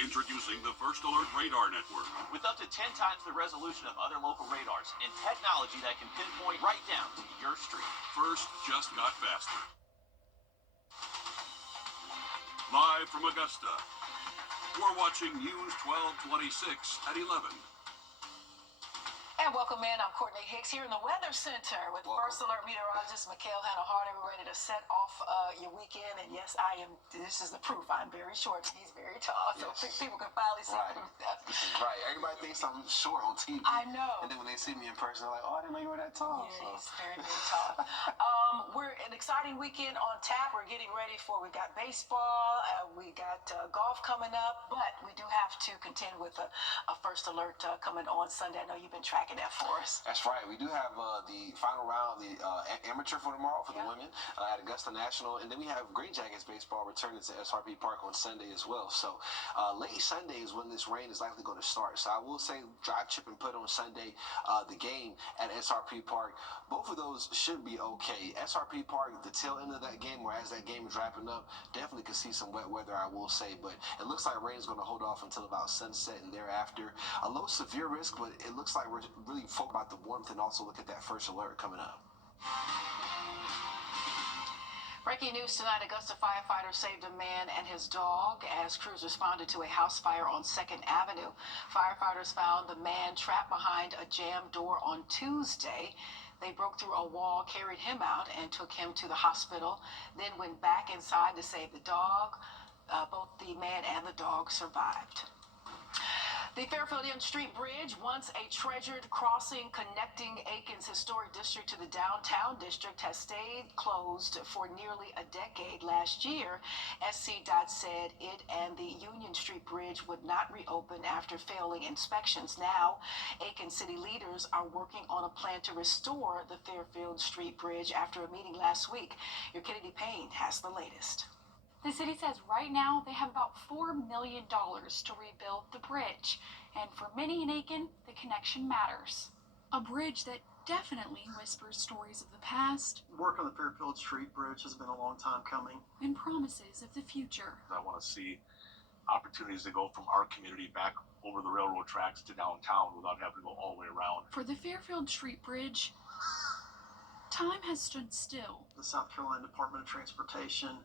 Introducing the First Alert Radar Network. With up to 10 times the resolution of other local radars and technology that can pinpoint right down to your street. First just got faster. Live from Augusta, we're watching News 1226 at 11. And welcome in. I'm Courtney Hicks here in the Weather Center with First Alert meteorologist Mikhail Hannah-Harder. We're ready to set off your weekend. And yes, I am. This is the proof. I'm very short. He's very tall. So people can finally see me. This is right. Everybody thinks I'm short on TV. I know. And then when they see me in person, they're like, oh, I didn't know you were that tall. Yeah, he's very, very tall. We're an exciting weekend on tap. We're getting ready for, we've got baseball. We got golf coming up. But we do have to contend with a First Alert coming on Sunday. I know you've been tracking that for us. That's right. We do have the final round of the amateur for tomorrow for the women at Augusta National. And then we have Green Jackets baseball returning to SRP Park on Sunday as well. So late Sunday is when this rain is likely going to start. So I will say drive, chip, and put on Sunday the game at SRP Park. Both of those should be okay. SRP Park, the tail end of that game, or as that game is wrapping up, definitely could see some wet weather, I will say. But it looks like rain is going to hold off until about sunset and thereafter. A low severe risk, but it looks like we're really focused about the warmth and also look at that First Alert coming up. Breaking news tonight, Augusta firefighters saved a man and his dog as crews responded to a house fire on 2nd Avenue. Firefighters found the man trapped behind a jammed door on Tuesday. They broke through a wall, carried him out, and took him to the hospital, then went back inside to save the dog. Both the man and the dog survived. The Fairfield Street Bridge, once a treasured crossing connecting Aiken's historic district to the downtown district, has stayed closed for nearly a decade. Last year, SCDOT said it and the Union Street Bridge would not reopen after failing inspections. Now, Aiken city leaders are working on a plan to restore the Fairfield Street Bridge after a meeting last week. Your Kennedy Payne has the latest. The city says right now they have about $4 million to rebuild the bridge. And for many in Aiken, the connection matters. A bridge that definitely whispers stories of the past. Work on the Fairfield Street Bridge has been a long time coming. And promises of the future. I want to see opportunities to go from our community back over the railroad tracks to downtown without having to go all the way around. For the Fairfield Street Bridge, time has stood still. The South Carolina Department of Transportation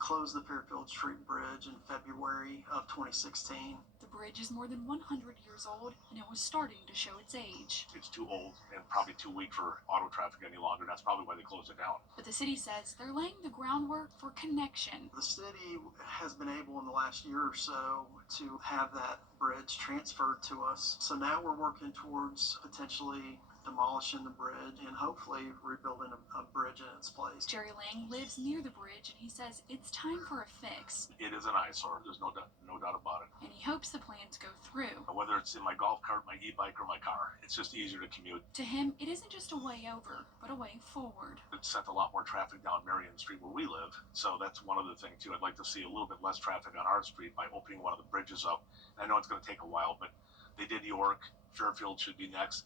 closed the Fairfield Street Bridge in February of 2016. The bridge is more than 100 years old, and it was starting to show its age. It's too old and probably too weak for auto traffic any longer. That's probably why they closed it down. But the city says they're laying the groundwork for connection. The city has been able in the last year or so to have that bridge transferred to us. So now we're working towards potentially demolishing the bridge and hopefully rebuilding a bridge in its place. Jerry Lang lives near the bridge, and he says it's time for a fix. It is an eyesore. There's no doubt about it. And he hopes the plans go through. Whether it's in my golf cart, my e-bike, or my car, it's just easier to commute. To him, it isn't just a way over, but a way forward. It sent a lot more traffic down Marion Street where we live, so that's one other thing too. I'd like to see a little bit less traffic on our street by opening one of the bridges up. And I know it's going to take a while, but they did York. Fairfield should be next.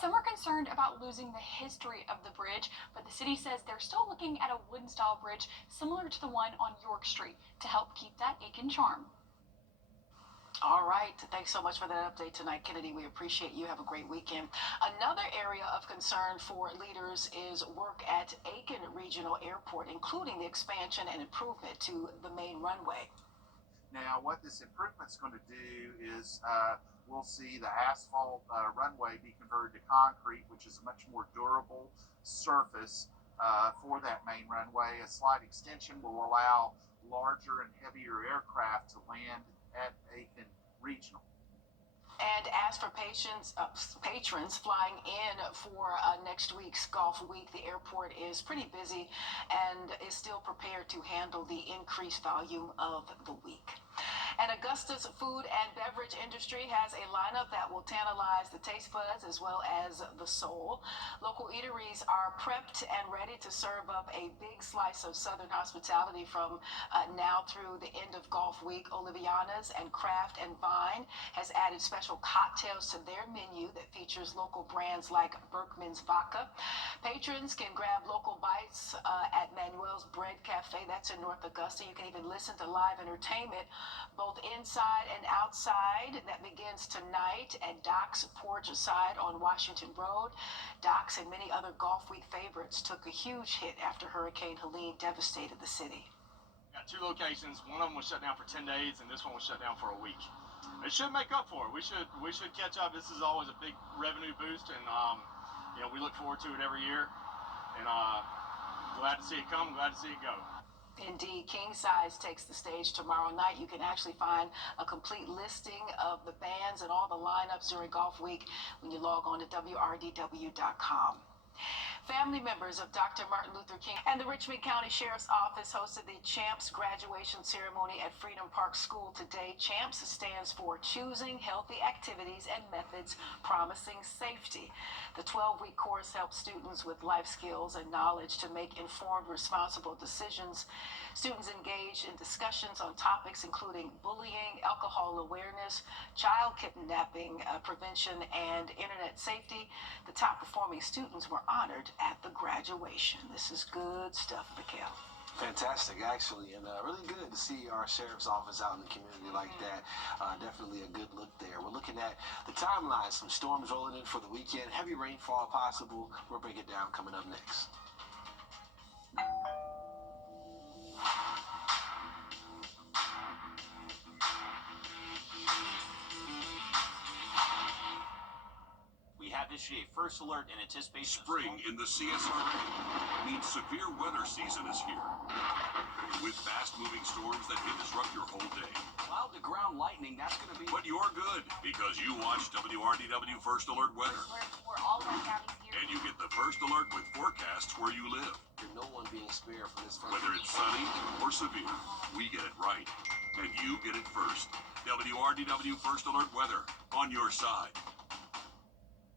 Some are concerned about losing the history of the bridge, but the city says they're still looking at a wooden-style bridge similar to the one on York Street to help keep that Aiken charm. All right. Thanks so much for that update tonight, Kennedy. We appreciate you. Have a great weekend. Another area of concern for leaders is work at Aiken Regional Airport, including the expansion and improvement to the main runway. Now, what this improvement's going to do is we'll see the asphalt runway be converted to concrete, which is a much more durable surface for that main runway. A slight extension will allow larger and heavier aircraft to land at Aiken Regional. And as for patrons flying in for next week's Golf Week, the airport is pretty busy and is still prepared to handle the increased volume of the week. And Augusta's food and beverage industry has a lineup that will tantalize the taste buds as well as the soul. Local eateries are prepped and ready to serve up a big slice of Southern hospitality from now through the end of Golf Week. Oliviana's and Craft and Vine has added special cocktails to their menu that features local brands like Berkman's Vodka. Patrons can grab local bites at Manuel's Bread Cafe. That's in North Augusta. You can even listen to live entertainment both Inside and Outside that begins tonight at Doc's Porchside on Washington Road. Doc's and many other Golf Week favorites took a huge hit after Hurricane Helene devastated the city. Got two locations. One of them was shut down for 10 days, and this one was shut down for a week. It should make up for it. We should catch up. This is always a big revenue boost, and we look forward to it every year. And glad to see it come. Glad to see it go. Indeed, King Size takes the stage tomorrow night. You can actually find a complete listing of the bands and all the lineups during Golf Week when you log on to wrdw.com. Family members of Dr. Martin Luther King and the Richmond County Sheriff's Office hosted the CHAMPS graduation ceremony at Freedom Park School today. CHAMPS stands for Choosing Healthy Activities and Methods Promising Safety. The 12-week course helps students with life skills and knowledge to make informed, responsible decisions. Students engaged in discussions on topics including bullying, alcohol awareness, child kidnapping prevention, and internet safety. The top performing students were honored at the graduation. This is good stuff, Mikhail. Fantastic, actually, and really good to see our sheriff's office out in the community like that. Definitely a good look there. We're looking at the timeline. Some storms rolling in for the weekend. Heavy rainfall possible. We'll break it down coming up next. Issued a first alert in anticipation. Spring in the CSRA means severe weather season is here. With fast-moving storms that can disrupt your whole day. Cloud to ground lightning, that's going to be... But you're good, because you watch WRDW First Alert Weather. We're all our counties here. And you get the first alert with forecasts where you live. There's no one being spared from this first. Whether it's sunny or severe, we get it right. And you get it first. WRDW First Alert Weather, on your side.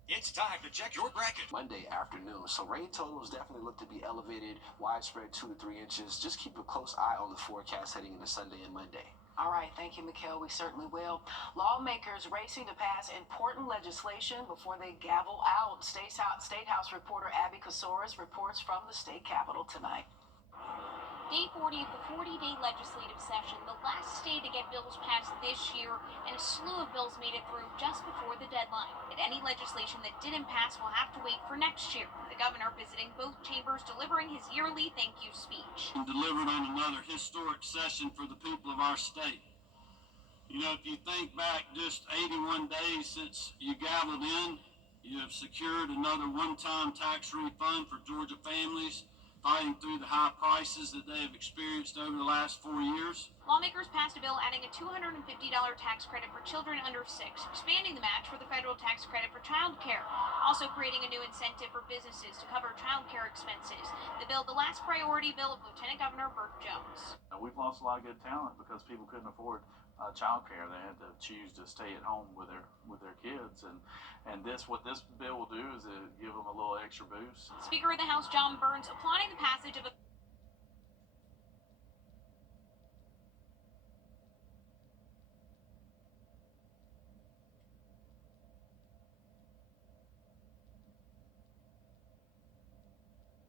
It's time to check your bracket. Monday afternoon. So rain totals definitely look to be elevated, widespread 2 to 3 inches. Just keep a close eye on the forecast heading into Sunday and Monday. All right, thank you, Mikhail. We certainly will. Lawmakers racing to pass important legislation before they gavel out. State House reporter Abby Kasoris reports from the state capitol tonight. Day 40 of the 40-day legislative session, the last day to get bills passed this year, and a slew of bills made it through just before the deadline. And any legislation that didn't pass will have to wait for next year. The governor visiting both chambers, delivering his yearly thank you speech. Delivered on another historic session for the people of our state. You know, if you think back just 81 days since you gavelled in, you have secured another one-time tax refund for Georgia families fighting through the high prices that they have experienced over the last 4 years. Lawmakers passed a bill adding a $250 tax credit for children under 6, expanding the match for the federal tax credit for child care, also creating a new incentive for businesses to cover child care expenses. The bill, the last priority bill of Lieutenant Governor Burt Jones. We've lost a lot of good talent because people couldn't afford child care. They had to choose to stay at home with their kids, and what this bill will do is give them a little extra boost. Speaker of the House John Burns applauding the passage of a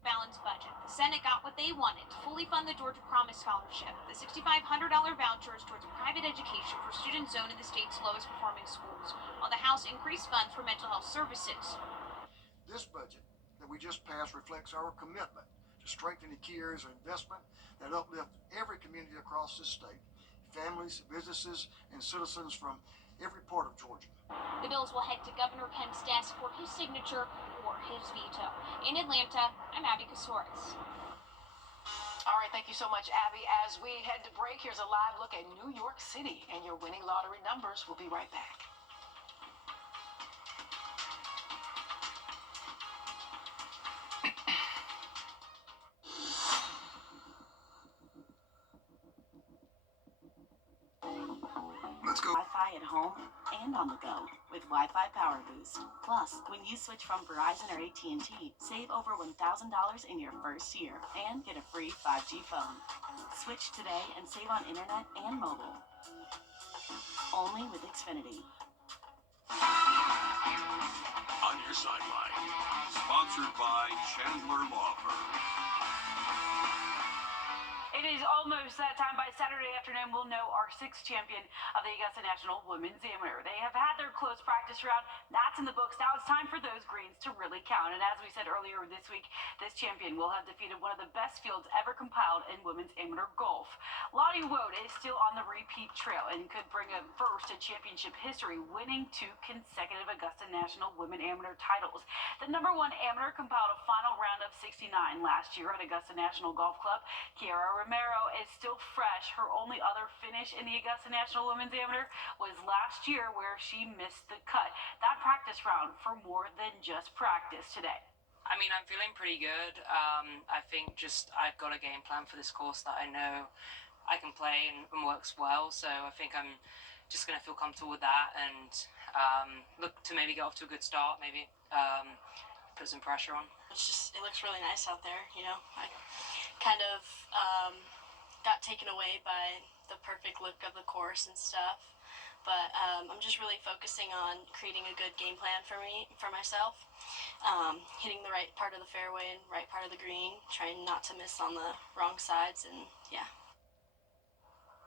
balanced budget. The Senate got what they wanted to fully fund the Georgia Promise Scholarship, the $6,500 vouchers towards private education for students zoned in the state's lowest performing schools, while the House increased funds for mental health services. This budget that we just passed reflects our commitment to strengthen the key areas of investment that uplift every community across this state, families, businesses, and citizens from every part of Georgia. The bills will head to Governor Kemp's desk for his signature or his veto. In Atlanta, I'm Abby Kasoris. All right, thank you so much, Abby. As we head to break, here's a live look at New York City and your winning lottery numbers. We'll be right back. Let's go. Wi-Fi at home and on the go with Wi-Fi Power Boost. Plus, when you switch from Verizon or AT&T, save over $1,000 in your first year and get a free 5G phone. Switch today and save on internet and mobile. Only with Xfinity. On your sideline, sponsored by Chandler Law Firm. 8 is almost that time. By Saturday afternoon, we'll know our sixth champion of the Augusta National Women's Amateur. They have had their close practice round. That's in the books. Now it's time for those greens to really count. And as we said earlier this week, this champion will have defeated one of the best fields ever compiled in women's amateur golf. Lottie Woad is still on the repeat trail and could bring a first in championship history, winning 2 consecutive Augusta National Women Amateur titles. The #1 amateur compiled a final round of 69 last year at Augusta National Golf Club. Kiara Romero is still fresh. Her only other finish in the Augusta National Women's Amateur was last year, where she missed the cut. That practice round for more than just practice today. I mean, I'm feeling pretty good. I think just I've got a game plan for this course that I know I can play and works well. So I think I'm just going to feel comfortable with that and look to maybe get off to a good start, maybe put some pressure on. It looks really nice out there, you know. I kind of got taken away by the perfect look of the course and stuff. But I'm just really focusing on creating a good game plan for myself, hitting the right part of the fairway and right part of the green, trying not to miss on the wrong sides, and yeah.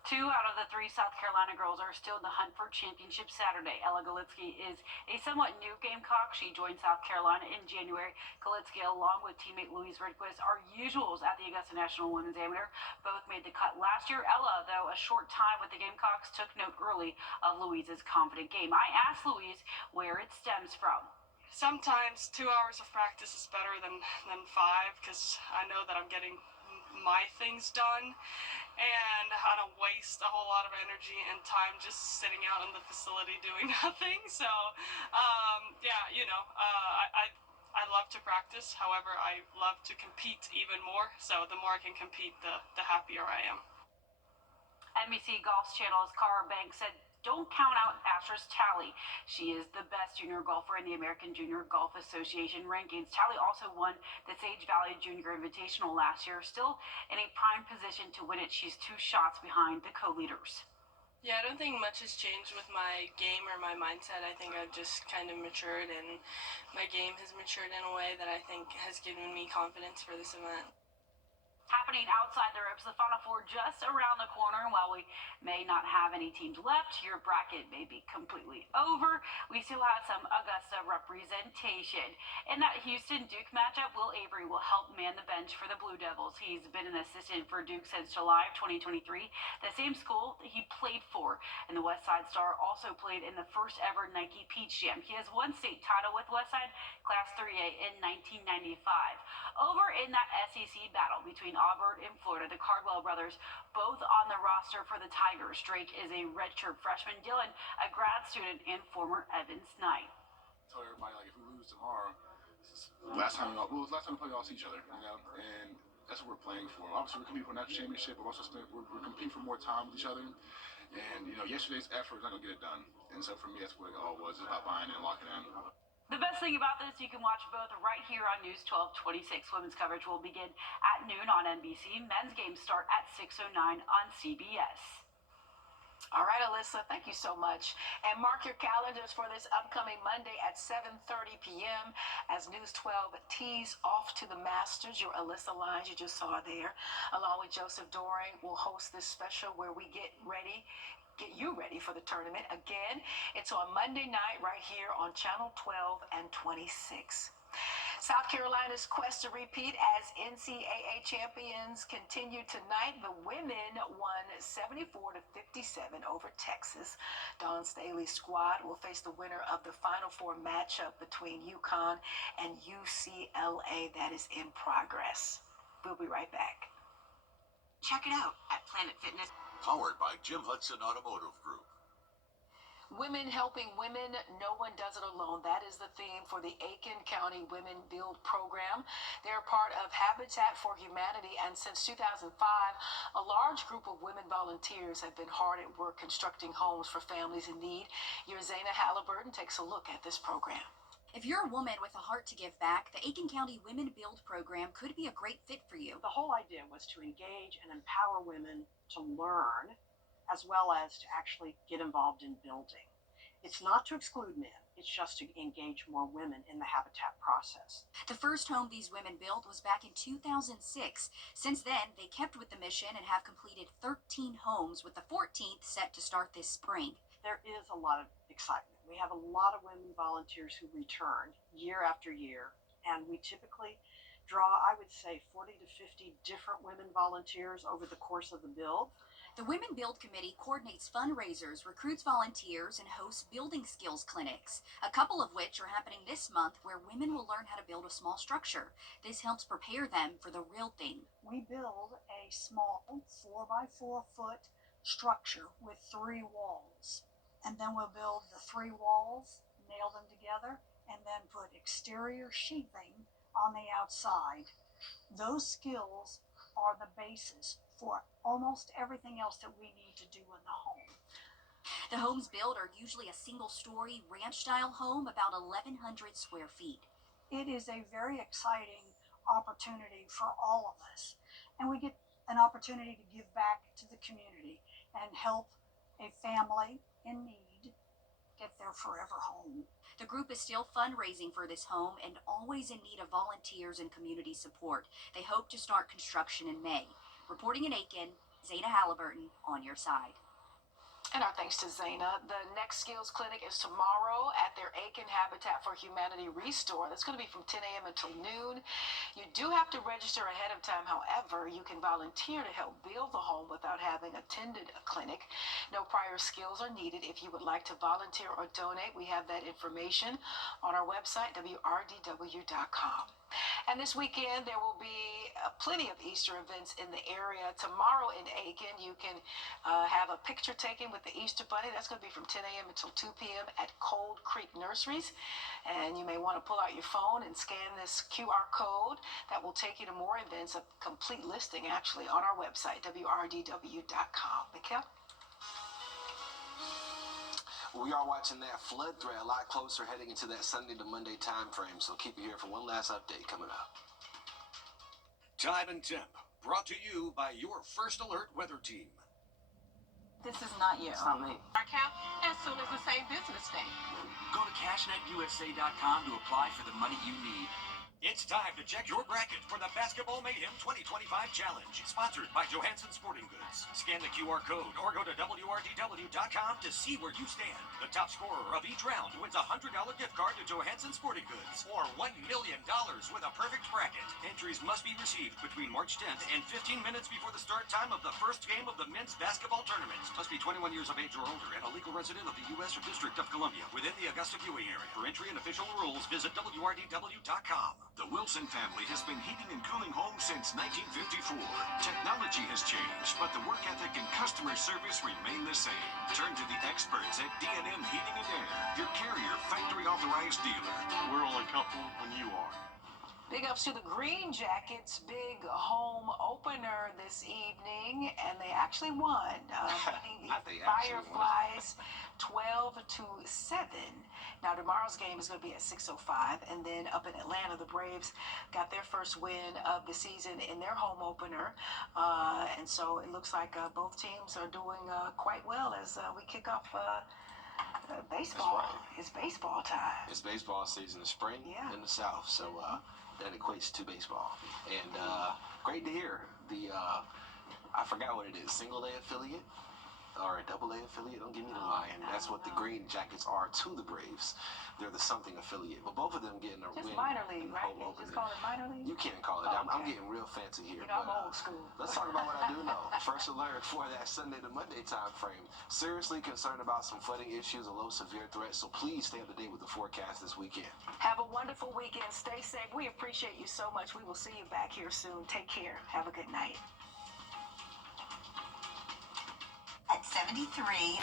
2 out of the 3 South Carolina girls are still in the hunt for championship Saturday. Ella Golitsky is a somewhat new Gamecock. She joined South Carolina in January. Golitsky, along with teammate Louise Wrdw, are usuals at the Augusta National Women's Amateur. Both made the cut last year. Ella, though, a short time with the Gamecocks, took note early of Louise's confident game. I asked Louise where it stems from. Sometimes 2 hours of practice is better than 5, because I know that I'm getting my things done, and I don't waste a whole lot of energy and time just sitting out in the facility doing nothing. So yeah, you know, I love to practice. However, I love to compete even more. So the more I can compete, the happier I am. NBC Golf Channel's Cara Banks said, "Don't count out Astra's Tally. She is the best junior golfer in the American Junior Golf Association rankings." Tally also won the Sage Valley Junior Invitational last year, still in a prime position to win it. She's 2 shots behind the co-leaders. Yeah, I don't think much has changed with my game or my mindset. I think I've just kind of matured, and my game has matured in a way that I think has given me confidence for this event. Happening outside the ropes, the Final Four just around the corner. And while we may not have any teams left, your bracket may be completely over. We still have some Augusta representation. In that Houston-Duke matchup, Will Avery will help man the bench for the Blue Devils. He's been an assistant for Duke since July of 2023, the same school that he played for. And the Westside star also played in the first ever Nike Peach Jam. He has won state title with Westside, Class 3A, in 1995. Over in that SEC battle between Auburn and Florida, the Cardwell brothers, both on the roster for the Tigers. Drake is a redshirt freshman, Dylan, a grad student, and former Evans Knight. I told everybody, like, if we lose tomorrow, last time we played, we lost each other, you know, and that's what we're playing for. Obviously, we're competing for a national championship, but also we're competing for more time with each other. And, you know, yesterday's effort is not going to get it done. And so for me, that's what it all was. It's about buying in and locking in. The best thing about this, you can watch both right here on News 1226. Women's coverage will begin at noon on NBC. Men's games start at 6:09 on CBS. All right, Alyssa, thank you so much. And mark your calendars for this upcoming Monday at 7:30 p.m. as News 12 tees off to the Masters. Your Alyssa Lines you just saw there, along with Joseph Doring, will host this special where we get you ready for the tournament. Again, it's on Monday night right here on Channel 12 and 26. South Carolina's quest to repeat as NCAA champions continue tonight. The women won 74-57 over Texas. Dawn Staley's squad will face the winner of the Final Four matchup between UConn and UCLA. That is in progress. We'll be right back. Check it out at Planet Fitness. Powered by Jim Hudson Automotive Group. Women helping women, no one does it alone. That is the theme for the Aiken County Women Build program. They're part of Habitat for Humanity, and since 2005, a large group of women volunteers have been hard at work constructing homes for families in need. Your Zana Halliburton takes a look at this program. If you're a woman with a heart to give back, the Aiken County Women Build program could be a great fit for you. The whole idea was to engage and empower women to learn, as well as to actually get involved in building. It's not to exclude men. It's just to engage more women in the habitat process. The first home these women built was back in 2006. Since then, they kept with the mission and have completed 13 homes, with the 14th set to start this spring. There is a lot of excitement. We have a lot of women volunteers who return year after year, and we typically draw, I would say, 40 to 50 different women volunteers over the course of the build. The Women Build Committee coordinates fundraisers, recruits volunteers, and hosts building skills clinics, a couple of which are happening this month, where women will learn how to build a small structure. This helps prepare them for the real thing. We build a small 4x4 foot structure with 3 walls. And then we'll build the 3 walls, nail them together, and then put exterior sheathing on the outside. Those skills are the basis for almost everything else that we need to do in the home. The homes built are usually a single-story ranch-style home, about 1,100 square feet. It is a very exciting opportunity for all of us, and we get an opportunity to give back to the community and help a family in need get their forever home. The group is still fundraising for this home and always in need of volunteers and community support. They hope to start construction in May. Reporting in Aiken, Zana Halliburton, on your side. And our thanks to Zana. The next skills clinic is tomorrow at their Aiken Habitat for Humanity Restore. That's going to be from 10 a.m. until noon. You do have to register ahead of time. However, you can volunteer to help build the home without having attended a clinic. No prior skills are needed. If you would like to volunteer or donate, we have that information on our website, wrdw.com. And this weekend, there will be plenty of Easter events in the area. Tomorrow in Aiken, you can have a picture taken with the Easter Bunny. That's going to be from 10 a.m. until 2 p.m. at Cold Creek Nurseries. And you may want to pull out your phone and scan this QR code. That will take you to more events, a complete listing, actually, on our website, wrdw.com. Mikkel? We are watching that flood threat a lot closer heading into that Sunday to Monday time frame, so keep it here for one last update coming up. Time and temp, brought to you by your First Alert weather team. This is not you. It's not me. Account as soon as the same business day. Go to CashNetUSA.com to apply for the money you need. It's time to check your bracket for the Basketball Mayhem 2025 Challenge, sponsored by Johansson Sporting Goods. Scan the QR code or go to WRDW.com to see where you stand. The top scorer of each round wins a $100 gift card to Johansson Sporting Goods, or $1 million with a perfect bracket. Entries must be received between March 10th and 15 minutes before the start time of the first game of the men's basketball tournament. Must be 21 years of age or older and a legal resident of the U.S. or District of Columbia within the Augusta viewing area. For entry and official rules, visit WRDW.com. The Wilson family has been heating and cooling homes since 1954. Technology has changed, but the work ethic and customer service remain the same. Turn to the experts at D&M Heating and Air, your Carrier factory authorized dealer. We're only a couple when you are. Big ups to the Green Jackets' big home opener this evening, and they actually won. Beating the Fireflies 12-7. Now tomorrow's game is going to be at 6:05, and then up in Atlanta, the Braves got their first win of the season in their home opener, and so it looks like both teams are doing quite well as we kick off baseball. Right. It's baseball time. It's baseball season, the spring in the South, so that equates to baseball. And great to hear the, I forgot what it is, single A affiliate or a double A affiliate, don't give me the lie. And that's what the Green Jackets are to the Braves. They're the something affiliate, but both of them getting a Just win. minor league, right? You just call it minor league? You can't call it that. I'm getting real fancy here. You know, but, I'm old school. Let's talk about what I do know. First alert for that Sunday to Monday time frame. Seriously concerned about some flooding issues, a low severe threat, so please stay up to date with the forecast this weekend. Have a wonderful weekend. Stay safe. We appreciate you so much. We will see you back here soon. Take care. Have a good night. At 73.